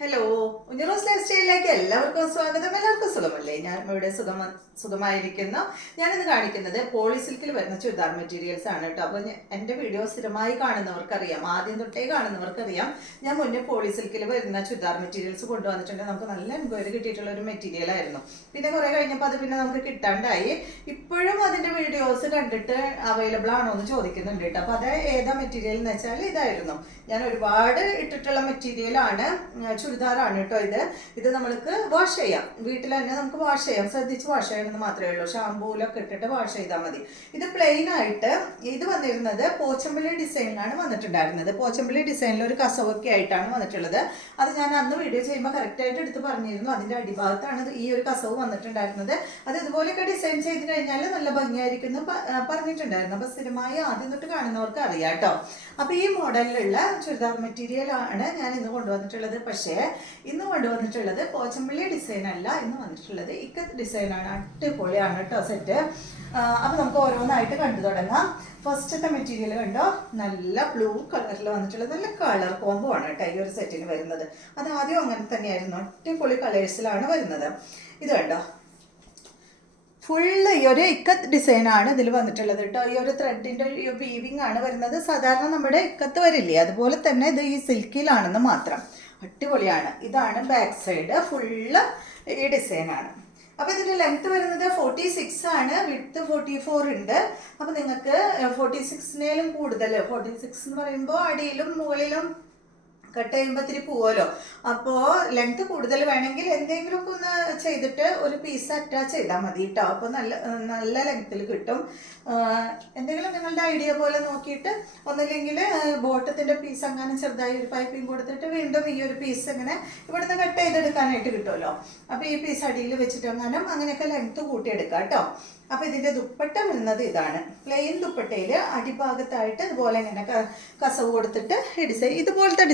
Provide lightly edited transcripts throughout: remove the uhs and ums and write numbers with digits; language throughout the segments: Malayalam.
ഹലോ, ഉഞ്ഞറോസ് ലൈഫ് സ്റ്റൈലിലേക്ക് എല്ലാവർക്കും സ്വാഗതം. എല്ലാവർക്കും സുഖമല്ലേ? ഞാൻ ഇവിടെ സുഖമായിരിക്കുന്നു. ഞാനിന്ന് കാണിക്കുന്നത് പോളി സിൽക്കിൽ വരുന്ന ചുരിദാർ മെറ്റീരിയൽസ് ആണ് കേട്ടോ. അപ്പോൾ എൻ്റെ വീഡിയോ സ്ഥിരമായി കാണുന്നവർക്കറിയാം, ആദ്യം തൊട്ടേ കാണുന്നവർക്കറിയാം, ഞാൻ മുന്നേ പോളി സിൽക്കിൽ വരുന്ന ചുരിദാർ മെറ്റീരിയൽസ് കൊണ്ടുവന്നിട്ടുണ്ട്. നമുക്ക് നല്ല എൻക്വയറി കിട്ടിയിട്ടുള്ള ഒരു മെറ്റീരിയൽ ആയിരുന്നു. പിന്നെ കുറേ കഴിഞ്ഞപ്പോൾ അത് പിന്നെ നമുക്ക് കിട്ടാണ്ടായി. ഇപ്പോഴും അതിൻ്റെ വീഡിയോസ് കണ്ടിട്ട് അവൈലബിൾ ആണോ എന്ന് ചോദിക്കുന്നുണ്ട് കേട്ടോ. അപ്പോൾ അത് ഏതാ മെറ്റീരിയൽ എന്ന് വെച്ചാൽ ഇതായിരുന്നു. ഞാൻ ഒരുപാട് ഇട്ടിട്ടുള്ള മെറ്റീരിയലാണ്, ചുരിദാറാണ് കേട്ടോ. ഇത് നമ്മൾക്ക് വാഷ് ചെയ്യാം, വീട്ടിൽ തന്നെ നമുക്ക് വാഷ് ചെയ്യാം. ശ്രദ്ധിച്ച് വാഷ് ചെയ്യണമെന്ന് മാത്രമേ ഉള്ളൂ. ഷാമ്പൂലൊക്കെ ഇട്ടിട്ട് വാഷ് ചെയ്താൽ മതി. ഇത് പ്ലെയിൻ ആയിട്ട് ഇത് വന്നിരുന്നത് പോച്ചമ്പള്ളി ഡിസൈനിലാണ് വന്നിട്ടുണ്ടായിരുന്നത്. പോച്ചമ്പള്ളി ഡിസൈനിൽ ഒരു കസവൊക്കെ ആയിട്ടാണ് വന്നിട്ടുള്ളത്. അത് ഞാൻ അന്ന് വീഡിയോ ചെയ്യുമ്പോൾ കറക്റ്റായിട്ട് എടുത്ത് പറഞ്ഞിരുന്നു. അതിൻ്റെ അടിഭാഗത്താണ് ഈ ഒരു കസവ് വന്നിട്ടുണ്ടായിരുന്നത്. അത് ഇതുപോലെയൊക്കെ ഡിസൈൻ ചെയ്ത് കഴിഞ്ഞാൽ നല്ല ഭംഗിയായിരിക്കും എന്ന് പറഞ്ഞിട്ടുണ്ടായിരുന്നു. അപ്പോൾ സ്ഥിരമായി ആദ്യം തൊട്ട് കാണുന്നവർക്ക് അറിയാം കേട്ടോ. അപ്പോൾ ഈ മോഡലിലുള്ള ചുരിദാർ മെറ്റീരിയൽ ആണ് ഞാൻ ഇന്ന് കൊണ്ടുവന്നിട്ടുള്ളത്. പക്ഷേ ഇന്ന് കൊണ്ടുവന്നിട്ടുള്ളത് പോച്ചമ്പള്ളി ഡിസൈൻ അല്ല, ഇന്ന് വന്നിട്ടുള്ളത് ഇക്കത്ത് ഡിസൈനാണ്. അടിപൊളിയാണ് കേട്ടോ സെറ്റ്. അപ്പോൾ നമുക്ക് ഓരോന്നായിട്ട് കണ്ടു തുടങ്ങാം. ഫസ്റ്റത്തെ മെറ്റീരിയൽ കണ്ടോ, നല്ല ബ്ലൂ കളറിൽ വന്നിട്ടുള്ളത് നല്ല കളർ കോംബോ ആണ് കേട്ടോ ഈ ഒരു സെറ്റിന് വരുന്നത്. അത് ആദ്യം അങ്ങനെ തന്നെയായിരുന്നു, അടിപൊളി കളേഴ്സിലാണ് വരുന്നത്. ഇത് കണ്ടോ, ഫുള്ള് ഈ ഒരു ഇക്കത്ത് ഡിസൈനാണ് ഇതിൽ വന്നിട്ടുള്ളത് കേട്ടോ. ഈ ഒരു ത്രെഡിൻ്റെ വീവിങ് ആണ് വരുന്നത്. സാധാരണ നമ്മുടെ ഇക്കത്ത് വരില്ലേ, അതുപോലെ തന്നെ ഇത് ഈ സിൽക്കിലാണെന്ന് മാത്രം. അടിപൊളിയാണ്. ഇതാണ് ബാക്ക് സൈഡ്, ഫുള്ള് ഈ ഡിസൈനാണ്. അപ്പോൾ ഇതിൻ്റെ ലെങ്ത് വരുന്നത് 46 ആണ്, വിഡ്ത്ത് 44 ഉണ്ട്. അപ്പോൾ നിങ്ങൾക്ക് 46നേലും കൂടുതൽ, 46 എന്ന് പറയുമ്പോൾ അടിയിലും മുകളിലും കട്ട് ചെയ്യുമ്പോൾ ഇത്തിരി പോവുമല്ലോ. അപ്പോൾ ലെങ്ത് കൂടുതൽ വേണമെങ്കിൽ എന്തെങ്കിലുമൊക്കെ ഒന്ന് ചെയ്തിട്ട് ഒരു പീസ് അറ്റാച്ച് ചെയ്താൽ മതി കേട്ടോ. അപ്പോൾ നല്ല ലെങ്ത്തിൽ കിട്ടും. എന്തെങ്കിലും നിങ്ങളുടെ ഐഡിയ പോലെ നോക്കിയിട്ട്, ഒന്നില്ലെങ്കിൽ ബോട്ടത്തിൻ്റെ പീസ് അങ്ങനെ ചെറുതായി ഒരു പൈപ്പിംഗ് കൊടുത്തിട്ട് വീണ്ടും ഈ ഒരു പീസ് ഇങ്ങനെ ഇവിടുന്ന് കട്ട് ചെയ്തെടുക്കാനായിട്ട് കിട്ടുമല്ലോ. അപ്പോൾ ഈ പീസ് അടിയിൽ വെച്ചിട്ട് അങ്ങനെയൊക്കെ ലെങ്ത് കൂട്ടിയെടുക്കാം കേട്ടോ. അപ്പോൾ ഇതിൻ്റെ ദുപ്പട്ട വരുന്നത് ഇതാണ്. പ്ലെയിൻ ദുപ്പട്ടയിൽ അടിഭാഗത്തായിട്ട് ഇതുപോലെ ഇങ്ങനെ കസവ് കൊടുത്തിട്ട് ഡിസൈൻ, ഇതുപോലത്തെ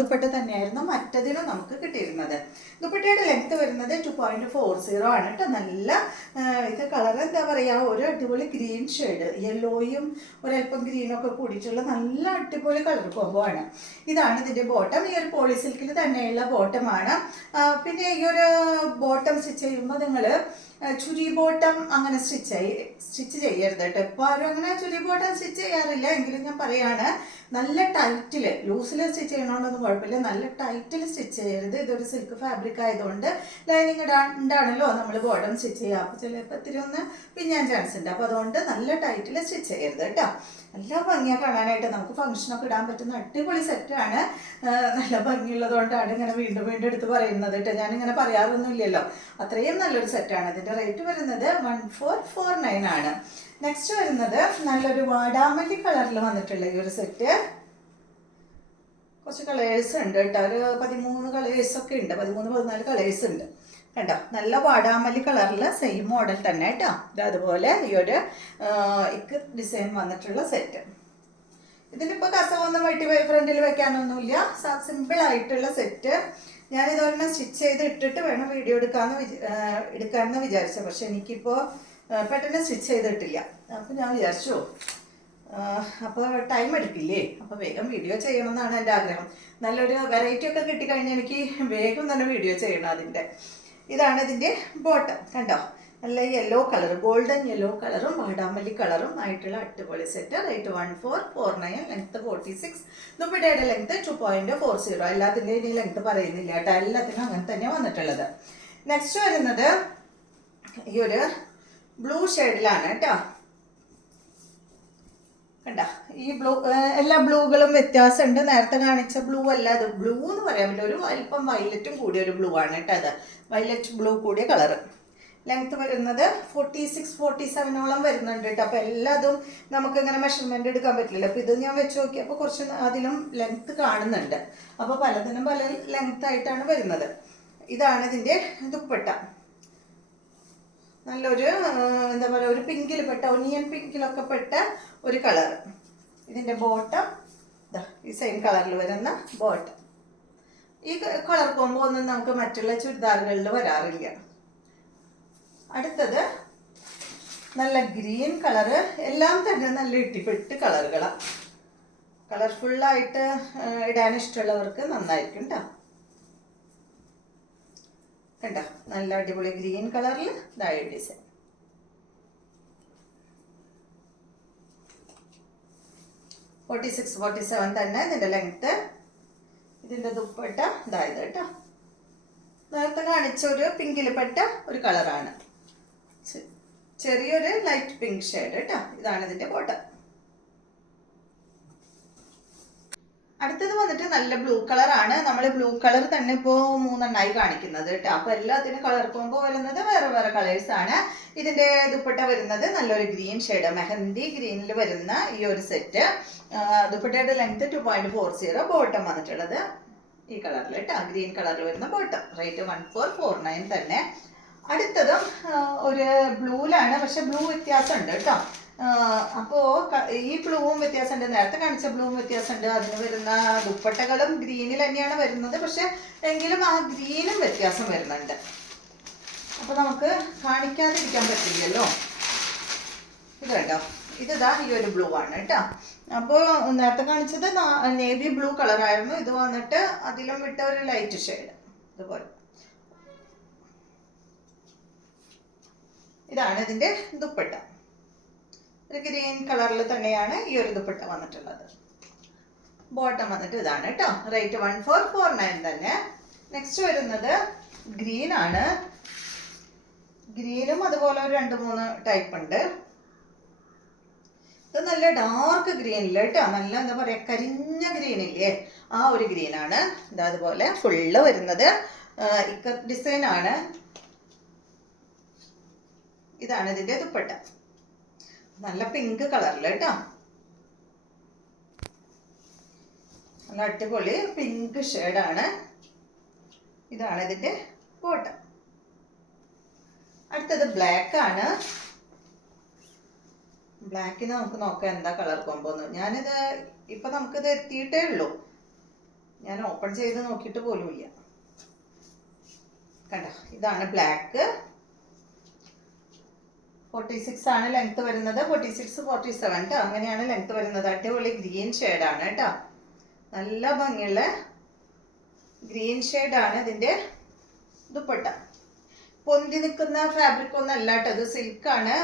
ദുപ്പട്ട തന്നെയായിരുന്നു മറ്റതിനും നമുക്ക് കിട്ടിയിരുന്നത്. ദുപ്പട്ടയുടെ ലെങ്ത് വരുന്നത് 2.40 ആണ് കേട്ടോ. നല്ല ഇത് കളർ എന്താ പറയുക, ഒരു അടിപൊളി ഗ്രീൻ ഷെയ്ഡ്, യെല്ലോയും ഒരല്പം ഗ്രീനൊക്കെ കൂടിയിട്ടുള്ള നല്ല അടിപൊളി കളർ കോംബോ ആണ്. ഇതാണ് ഇതിൻ്റെ ബോട്ടം. ഈ ഒരു പോളി സിൽക്കിൽ തന്നെയുള്ള ബോട്ടമാണ്. പിന്നെ ഈ ഒരു ബോട്ടം സ്റ്റിച്ച് ചെയ്യുമ്പോൾ നിങ്ങൾ ചുരി ബോട്ടം അങ്ങനെ സ്റ്റിച്ച് ചെയ്യരുത് കേട്ടോ. ഇപ്പോൾ ആരും അങ്ങനെ ചുരി ബോട്ടം സ്റ്റിച്ച് ചെയ്യാറില്ല. എങ്കിലും ഞാൻ പറയാണ്, നല്ല ടൈറ്റിൽ, ലൂസിൽ സ്റ്റിച്ച് ചെയ്യണമെന്നൊന്നും കുഴപ്പമില്ല, നല്ല ടൈറ്റിൽ സ്റ്റിച്ച് ചെയ്യരുത്. ഇതൊരു സിൽക്ക് ഫാബ്രിക് ആയതുകൊണ്ട് ലൈനിങ് ഇടാണ്ടാണല്ലോ നമ്മൾ ബോട്ടം സ്റ്റിച്ച് ചെയ്യുക. അപ്പോൾ ചിലപ്പോൾ ഇത്തിരി ഒന്ന് പിഞ്ഞാൻ ചാൻസ് ഉണ്ട്. അപ്പോൾ അതുകൊണ്ട് നല്ല ടൈറ്റിൽ സ്റ്റിച്ച് ചെയ്യരുത് കേട്ടോ. നല്ല ഭംഗിയാണ് കാണാനായിട്ട്. നമുക്ക് ഫംഗ്ഷനൊക്കെ ഇടാൻ പറ്റുന്ന അടിപൊളി സെറ്റാണ്. നല്ല ഭംഗിയുള്ളത് കൊണ്ടാണ് ഇങ്ങനെ വീണ്ടും വീണ്ടും എടുത്ത് പറയുന്നത് കേട്ടോ. ഞാനിങ്ങനെ പറയാറൊന്നുമില്ലല്ലോ. അത്രയും നല്ലൊരു സെറ്റാണ്. ഇതിൻ്റെ റേറ്റ് വരുന്നത് 1449 ആണ്. നെക്സ്റ്റ് വരുന്നത് നല്ലൊരു വാടാമല്ലി കളറിൽ വന്നിട്ടുള്ള ഈ ഒരു സെറ്റ്. കുറച്ച് കളേഴ്സ് ഉണ്ട് കേട്ടോ, ഒരു 13 കളേഴ്സൊക്കെ ഉണ്ട്, 13-14 കളേഴ്സ് ഉണ്ട് കേട്ടോ. നല്ല വാടാമല്ലി കളറിൽ സെയിം മോഡൽ തന്നെ കേട്ടോ. അതുപോലെ ഈ ഒരു ഇക്ക് ഡിസൈൻ വന്നിട്ടുള്ള സെറ്റ്. ഇതിനിപ്പോൾ കസവൊന്നും വെട്ടി ഫ്രണ്ടിൽ വെക്കാനൊന്നുമില്ല, സിമ്പിൾ ആയിട്ടുള്ള സെറ്റ്. ഞാനിതൊരെണ്ണം സ്റ്റിച്ച് ചെയ്ത് ഇട്ടിട്ട് വേണം വീഡിയോ എടുക്കാമെന്ന് വിചാരിച്ചത്. പക്ഷെ എനിക്കിപ്പോൾ പെട്ടെന്ന് സ്റ്റിച്ച് ചെയ്തിട്ടില്ല. അപ്പോൾ ഞാൻ വിചാരിച്ചു അപ്പോൾ ടൈം എടുക്കില്ലേ, അപ്പോൾ വേഗം വീഡിയോ ചെയ്യണം എന്നാണ് എൻ്റെ ആഗ്രഹം. നല്ലൊരു വെറൈറ്റി ഒക്കെ കിട്ടിക്കഴിഞ്ഞാൽ എനിക്ക് വേഗം തന്നെ വീഡിയോ ചെയ്യണം അതിൻ്റെ. ഇതാണ് ഇതിൻ്റെ ബോട്ടം കണ്ടോ, നല്ല യെല്ലോ കളർ, ഗോൾഡൻ യെല്ലോ കളറും വാടാമല്ലി കളറും ആയിട്ടുള്ള അടിപൊളി സെറ്റ്. റേറ്റ് 1449, ലെങ്ത് 46, ദുപ്പട്ടയുടെ ലെങ്ത് 2.40. എല്ലാത്തിൻ്റെ ഇനി ലെങ്ത് പറയുന്നില്ല കേട്ടോ, എല്ലാത്തിനും അങ്ങനെ തന്നെ വന്നിട്ടുള്ളത്. നെക്സ്റ്റ് വരുന്നത് ഈ ഒരു ബ്ലൂ ഷെയ്ഡിലാണ് കേട്ടോ. കണ്ട ഈ ബ്ലൂ, എല്ലാ ബ്ലൂകളും വ്യത്യാസമുണ്ട്. നേരത്തെ കാണിച്ച ബ്ലൂ അല്ല, അത് ബ്ലൂ എന്ന് പറയാൻ പറ്റില്ല, ഒരു അല്പം വയലറ്റും കൂടിയ ഒരു ബ്ലൂ ആണ് കേട്ടോ. അത് വയലറ്റ് ബ്ലൂ കൂടിയ കളറ്. ലെങ്ത് വരുന്നത് 46-47 വരുന്നുണ്ട് കേട്ടോ. അപ്പോൾ എല്ലാതും നമുക്കിങ്ങനെ മെഷർമെൻറ്റ് എടുക്കാൻ പറ്റില്ല. അപ്പോൾ ഇത് ഞാൻ വെച്ച് നോക്കിയപ്പോൾ കുറച്ച് അതിലും ലെങ്ത് കാണുന്നുണ്ട്. അപ്പോൾ പലതിനും പല ലെങ്ത് ആയിട്ടാണ് വരുന്നത്. ഇതാണ് ഇതിൻ്റെ ദുപ്പട്ട. നല്ലൊരു എന്താ പറയുക, ഒരു പിങ്കിൽ പെട്ട, ഒനിയൻ പിങ്കിലൊക്കെ പെട്ട ഒരു കളർ. ഇതിൻ്റെ ബോട്ടം ഈ സെയിം കളറിൽ വരുന്ന ബോട്ടം. ഈ കളർ കോമ്പോ ഒന്നും നമുക്ക് മറ്റുള്ള ചുരിദാറുകളിൽ വരാറില്ല. അടുത്തത് നല്ല ഗ്രീൻ കളറ്. എല്ലാം തന്നെ നല്ല ഇട്ടിപ്പെട്ട് കളർഫുള്ളായിട്ട് ഇടാൻ ഇഷ്ടമുള്ളവർക്ക് നന്നായിരിക്കും കേട്ടോ. കണ്ടോ, നല്ല അടിപൊളി ഗ്രീൻ കളറിൽ ഇതായ ഡിസൈൻ. 46-47 തന്നെ ഇതിൻ്റെ ലെങ്ത്ത്. ഇതിൻ്റെ ദുപ്പട്ട ഇതായത് കേട്ടോ. നേരത്തെ കാണിച്ച ഒരു പിങ്കിൽ പെട്ട ഒരു കളറാണ്, ചെറിയൊരു ലൈറ്റ് പിങ്ക് ഷെയ്ഡ് കേട്ടോ. ഇതാണ് ഇതിൻ്റെ ബോട്ടം. അടുത്തത് വന്നിട്ട് നല്ല ബ്ലൂ കളറാണ്. നമ്മൾ ബ്ലൂ കളർ തന്നെ ഇപ്പോൾ 3 എണ്ണമായി കാണിക്കുന്നത് കേട്ടോ. അപ്പോൾ എല്ലാത്തിനും കളർ കോമ്പോ വരുന്നത് വേറെ വേറെ കളേഴ്സ് ആണ്. ഇതിൻ്റെ ദുപ്പട്ട വരുന്നത് നല്ലൊരു ഗ്രീൻ ഷെയ്ഡ്, മെഹന്തി ഗ്രീനിൽ വരുന്ന ഈ ഒരു സെറ്റ്. ദുപ്പട്ടയുടെ ലെങ്ത് 2.40. ബോട്ടം വന്നിട്ടുള്ളത് ഈ കളറിൽ കേട്ടോ, ഗ്രീൻ കളറിൽ വരുന്ന ബോട്ടം. റേറ്റ് 1449 തന്നെ. അടുത്തതും ഒരു ബ്ലൂവിലാണ്, പക്ഷെ ബ്ലൂ വ്യത്യാസമുണ്ട് കേട്ടോ. അപ്പോൾ ഈ ബ്ലൂവും വ്യത്യാസമുണ്ട്, നേരത്തെ കാണിച്ച ബ്ലൂവും വ്യത്യാസമുണ്ട്. അതിന് വരുന്ന ദുപ്പട്ടകളും ഗ്രീനിൽ തന്നെയാണ് വരുന്നത്, പക്ഷെ എങ്കിലും ആ ഗ്രീനും വ്യത്യാസം വരുന്നുണ്ട്. അപ്പോൾ നമുക്ക് കാണിക്കാതിരിക്കാൻ പറ്റില്ലല്ലോ. ഇത് കേട്ടോ, ഇതാ ഈ ഒരു ബ്ലൂ ആണ് കേട്ടോ. അപ്പോൾ നേരത്തെ കാണിച്ചത് നേവി ബ്ലൂ കളറായിരുന്നു. ഇത് വന്നിട്ട് അതിലും വിട്ട ഒരു ലൈറ്റ് ഷെയ്ഡ് ഇതുപോലെ. ഇതാണ് ഇതിൻ്റെ ദുപ്പട്ട. ഒരു ഗ്രീൻ കളറിൽ തന്നെയാണ് ഈ ഒരു ദുപ്പട്ട വന്നിട്ടുള്ളത്. ബോട്ടം വന്നിട്ട് ഇതാണ് കേട്ടോ. റേറ്റ് 1449 തന്നെ. നെക്സ്റ്റ് വരുന്നത് ഗ്രീൻ ആണ്. ഗ്രീനും അതുപോലെ ഒരു 2-3 ടൈപ്പ് ഉണ്ട്. ഇത് നല്ല ഡാർക്ക് ഗ്രീനില്ല കേട്ടോ, നല്ല എന്താ പറയുക കരിഞ്ഞ ഗ്രീനില്ലേ, ആ ഒരു ഗ്രീനാണ്. ഇതാ അതുപോലെ ഫുള്ള് വരുന്നത് ഇക്കത്ത് ഡിസൈൻ ആണ്. ഇതാണ് ഇതിൻ്റെ ദുപ്പട്ട. നല്ല പിങ്ക് കളറിൽ കേട്ടോ, നല്ല അടിപൊളി പിങ്ക് ഷെയ്ഡാണ്. ഇതാണ് ഇതിൻ്റെ ബോട്ടം. അടുത്തത് ബ്ലാക്ക് ആണ്. ബ്ലാക്കിന് നമുക്ക് നോക്കാം എന്താ കളർ കോമ്പോന്ന്. ഞാനിത് ഇപ്പം നമുക്കിത് എത്തിയിട്ടേ ഉള്ളൂ, ഞാൻ ഓപ്പൺ ചെയ്ത് നോക്കിയിട്ട് പോലും ഇല്ല. കണ്ടോ, ഇതാണ് ബ്ലാക്ക്. 46 ആണ് ലെങ്ത് വരുന്നത്. 46-47 കേട്ടോ, അങ്ങനെയാണ് ലെങ്ത് വരുന്നത്. അടിപൊളി ഗ്രീൻ ഷെയ്ഡാണ് കേട്ടോ, നല്ല ഭംഗിയുള്ള ഗ്രീൻ ഷെയ്ഡാണ് ഇതിൻ്റെ ദുപ്പട്ട. പൊന്തി നിൽക്കുന്ന ഫാബ്രിക് ഒന്നും അല്ല കേട്ടോ, ഇത് സിൽക്കാണ്,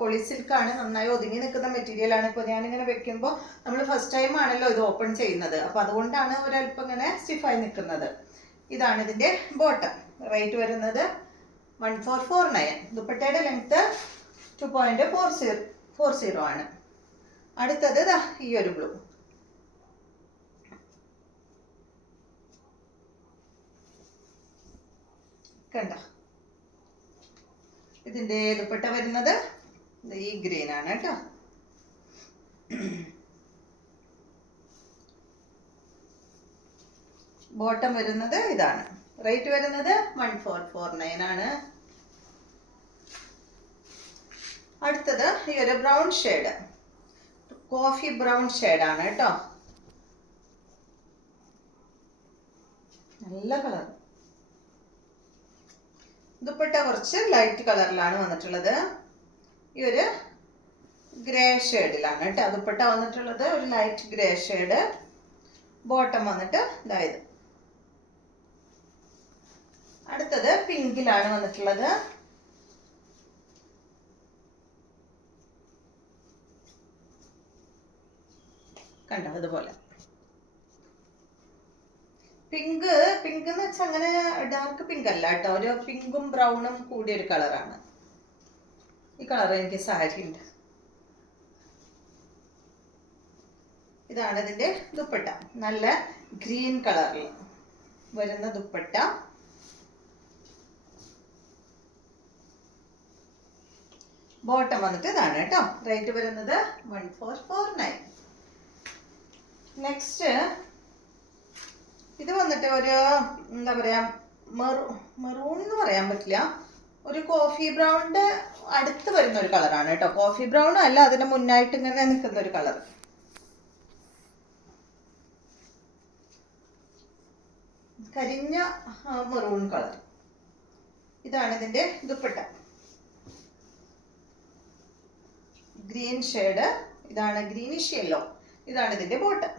പൊളി സിൽക്കാണ്, നന്നായി ഒതുങ്ങി നിൽക്കുന്ന മെറ്റീരിയലാണ്. ഇപ്പോൾ ഞാനിങ്ങനെ വെക്കുമ്പോൾ നമ്മൾ ഫസ്റ്റ് ടൈം ആണല്ലോ ഇത് ഓപ്പൺ ചെയ്യുന്നത്, അപ്പോൾ അതുകൊണ്ടാണ് ഒരല്പം ഇങ്ങനെ സ്റ്റിഫായി നിൽക്കുന്നത്. ഇതാണ് ഇതിൻ്റെ ബോട്ടം. റേറ്റ് വരുന്നത് 1449. ദുപ്പട്ടയുടെ ലെങ്ത്ത് 2.40 ആണ്. അടുത്തത് ഈ ഒരു ബ്ലൂ. കണ്ടോ, ഇതിൻ്റെ ദുപ്പട്ട വരുന്നത് ഈ ഗ്രീൻ ആണ് കേട്ടോ. ബോട്ടം വരുന്നത് ഇതാണ്. റേറ്റ് വരുന്നത് 1449 ആണ്. അടുത്തത് ഈ ഒരു ബ്രൗൺ ഷെയ്ഡ്, കോഫി ബ്രൗൺ ഷെയ്ഡാണ് കേട്ടോ, നല്ല കളർ. ദുപ്പട്ട കുറച്ച് ലൈറ്റ് കളറിലാണ് വന്നിട്ടുള്ളത്. ഈ ഒരു ഗ്രേ ഷെയ്ഡിലാണ് കേട്ടോ ദുപ്പട്ട വന്നിട്ടുള്ളത്, ഒരു ലൈറ്റ് ഗ്രേ ഷെയ്ഡ്. ബോട്ടം വന്നിട്ട് ഇതായത്. അടുത്തത് പിങ്കിലാണ് വന്നിട്ടുള്ളത്. കണ്ടോ, അതുപോലെ പിങ്ക്. പിങ്ക് എന്ന് വെച്ചാൽ അങ്ങനെ ഡാർക്ക് പിങ്ക് അല്ല കേട്ടോ, ഒരു പിങ്കും ബ്രൗണും കൂടിയൊരു കളറാണ്. ഈ കളർ എനിക്ക് സാരിയുണ്ട്. ഇതാണ് ഇതിൻ്റെ ദുപ്പട്ട, നല്ല ഗ്രീൻ കളറിൽ വരുന്ന ദുപ്പട്ട. ബോട്ടം വന്നിട്ട് ഇതാണ് കേട്ടോ. റേറ്റ് വരുന്നത് 1449. നെക്സ്റ്റ് ഇത് വന്നിട്ട് ഒരു എന്താ പറയുക മെറൂൺ എന്ന് പറയാൻ പറ്റില്ല, ഒരു കോഫി ബ്രൗണിൻ്റെ അടുത്ത് വരുന്ന ഒരു കളറാണ് കേട്ടോ. കോഫി ബ്രൗൺ അല്ല, അതിന് മുന്നായിട്ട് ഇങ്ങനെ നിൽക്കുന്ന ഒരു കളർ. കരിഞ്ഞ മെറൂൺ കളർ. ഇതാണ് ഇതിൻ്റെ ദുപ്പട്ട, ഗ്രീൻ ഷെയ്ഡ്. ഇതാണ് ഗ്രീനിഷ് യെല്ലോ. ഇതാണ് ഇതിൻ്റെ ബോട്ടം.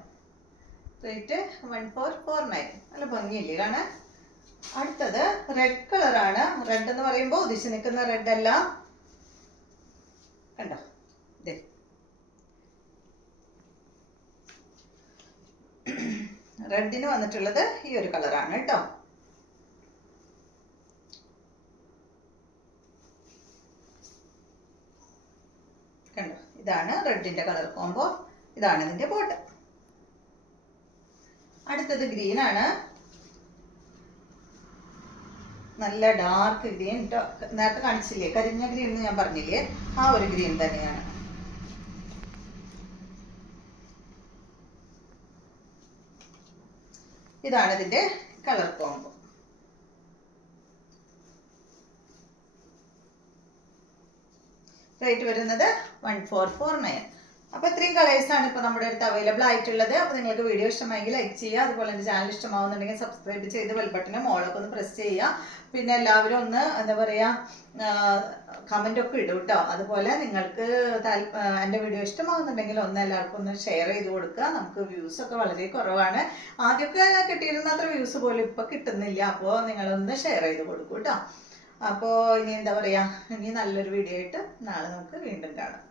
റേറ്റ് 1449. നല്ല ഭംഗിയില്ലേ കാണാൻ. അടുത്തത് റെഡ് കളറാണ്. റെഡ് എന്ന് പറയുമ്പോൾ ഉദിച്ചു നിൽക്കുന്ന റെഡ് അല്ല, കണ്ടോ ഇതേ റെഡിന് വന്നിട്ടുള്ളത് ഈ ഒരു കളറാണ് കേട്ടോ. കണ്ടോ, ഇതാണ് റെഡിന്റെ കളർ കോമ്പോ. ഇതാണ് ഇതിന്റെ ബോട്ട്. അടുത്തത് ഗ്രീൻ ആണ്. നല്ല ഡാർക്ക് ഗ്രീൻ കേട്ടോ. നേരത്തെ കാണിച്ചില്ലേ കരിഞ്ഞ ഗ്രീൻ എന്ന് ഞാൻ പറഞ്ഞില്ലേ, ആ ഒരു ഗ്രീൻ തന്നെയാണ്. ഇതാണ് ഇതിന്റെ കളർ കോമ്പോ. റേറ്റ് വരുന്നത് 1449. അപ്പോൾ ഇത്രയും കളേഴ്സാണ് ഇപ്പോൾ നമ്മുടെ അടുത്ത് അവൈലബിൾ ആയിട്ടുള്ളത്. അപ്പോൾ നിങ്ങൾക്ക് വീഡിയോ ഇഷ്ടമായെങ്കിൽ ലൈക്ക് ചെയ്യുക. അതുപോലെ എൻ്റെ ചാനൽ ഇഷ്ടമാവുന്നുണ്ടെങ്കിൽ സബ്സ്ക്രൈബ് ചെയ്ത് ബെൽ ബട്ടനും ഓളൊക്കെ ഒന്ന് പ്രസ് ചെയ്യുക. പിന്നെ എല്ലാവരും ഒന്ന് എന്താ പറയുക, കമൻ്റൊക്കെ ഇടും കേട്ടോ. അതുപോലെ നിങ്ങൾക്ക് എൻ്റെ വീഡിയോ ഇഷ്ടമാവുന്നുണ്ടെങ്കിൽ ഒന്ന് എല്ലാവർക്കും ഒന്ന് ഷെയർ ചെയ്ത് കൊടുക്കുക. നമുക്ക് വ്യൂസൊക്കെ വളരെ കുറവാണ്. ആദ്യമൊക്കെ കിട്ടിയിരുന്ന അത്ര വ്യൂസ് പോലും ഇപ്പോൾ കിട്ടുന്നില്ല. അപ്പോൾ നിങ്ങളൊന്ന് ഷെയർ ചെയ്ത് കൊടുക്കൂ കേട്ടോ. അപ്പോൾ ഇനി എന്താ പറയുക, ഇനി നല്ലൊരു വീഡിയോ ആയിട്ട് നാളെ നമുക്ക് വീണ്ടും കാണാം.